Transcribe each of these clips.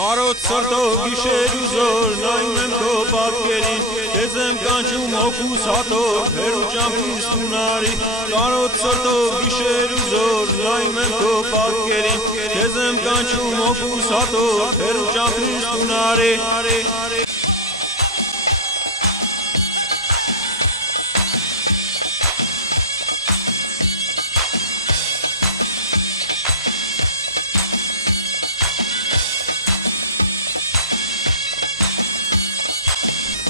Կարոտ սրտով գիշեր ու զոր նայում եմ քո պատկերին, քեզ եմ կանչում հոգուս հատով, հերու ճամփիս տունարի։ Կարոտ սրտով գիշեր ու զոր նայում եմ քո պատկերին, քեզ եմ կանչում հոգուս հատով, հերու ճամփիս տունարի։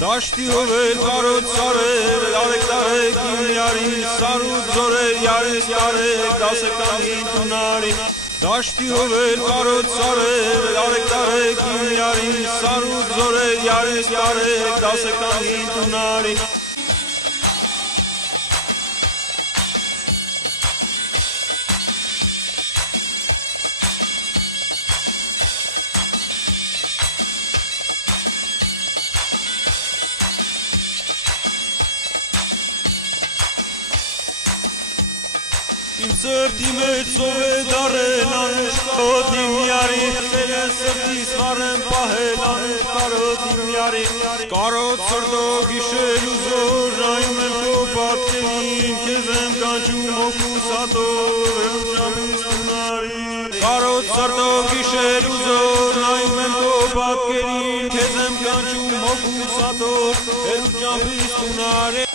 Դաշտի հովեր, կարոտ սարեր, արեք տարեք իմ յարին, սարուտ զորեր, յարես տարեք, դասեկանին տունարին։ Դաշտի հովեր, կարոտ սարեր, արեք տարեք իմ յարին, սարուտ զորեր, յարես տարեք, դասեկանին տունարին։ Իմ սրտի մեջ սով է դարել անուշ կարոտ իմ յարի, սեր է սրտիս վարեմ պահել անուշ կարոտ իմ յարի։ Կարոտ սրտով գիշեր ու զոր նայում եմ քո պատկերին, քեզ եմ կանչում հոգուս հատով, հերու ճամփիս տունարին։ Կարոտ սրտով գիշեր ու զոր նայում եմ քո պատկերին, քեզ եմ կանչում հոգուս հատով, հերու ճամփիս տունարին։